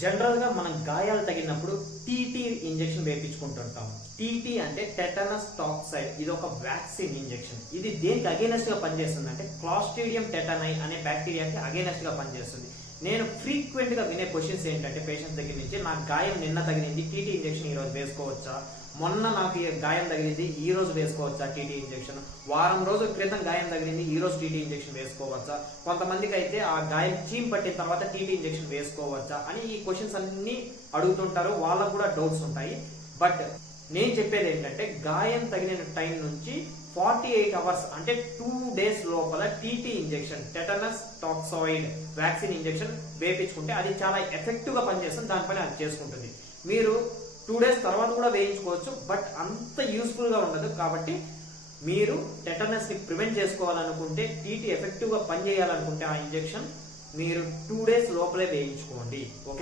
General గా మనం గాయాలు తగిలినప్పుడు టీటీ ఇంజెక్షన్ వేయించుకుంటుంటాం. టీటీ అంటే టెటనస్ టాక్సైడ్. ఇది ఒక వ్యాక్సిన్ ఇంజెక్షన్. ఇది దేనికి అగేనెస్ట్ గా పనిచేస్తుంది అంటే క్లాస్ట్రీడియం టెటనై అనే బ్యాక్టీరియాకి అగేనెస్ట్ గా పనిచేస్తుంది. నేను ఫ్రీక్వెంట్ గా వినే క్వశ్చన్స్ ఏంటంటే పేషెంట్స్ దగ్గర నుంచి, నాకు గాయం నిన్న తగిలింది, టీటీ ఇంజెక్షన్ ఈ రోజు వేసుకోవచ్చా? మొన్న నాకు గాయం తగిలింది, ఈ రోజు వేసుకోవచ్చా టీటీ ఇంజెక్షన్? వారం రోజుల క్రితం గాయం తగిలింది, ఈ రోజు టీటీ ఇంజెక్షన్ వేసుకోవచ్చా? కొంతమందికి అయితే ఆ గాయం చీమ్ పట్టిన తర్వాత టీటీ ఇంజెక్షన్ వేసుకోవచ్చా అని ఈ క్వశ్చన్స్ అన్ని అడుగుతుంటారు. వాళ్ళకు కూడా డౌట్స్ ఉంటాయి. బట్ నేను చెప్పేది ఏంటంటే, గాయం తగిలిన టైం నుంచి 48 అవర్స్ అంటే 2 days లోపల TT injection, tetanus toxoid vaccine injection వేయించుకుంటే అది చాలా ఎఫెక్టివ్ గా పనిచేస్తుంది. దానిపైన అది చేసుకుంటుంది. మీరు 2 days తర్వాత కూడా వేయించుకోవచ్చు, బట్ అంత యూస్ఫుల్ గా ఉండదు. కాబట్టి మీరు టెటనస్ ని ప్రివెంట్ చేసుకోవాలనుకుంటే, టీటీ ఎఫెక్టివ్ గా పనిచేయాలనుకుంటే ఆ ఇంజెక్షన్ మీరు 2 days లోపలే వేయించుకోండి. ఓకే.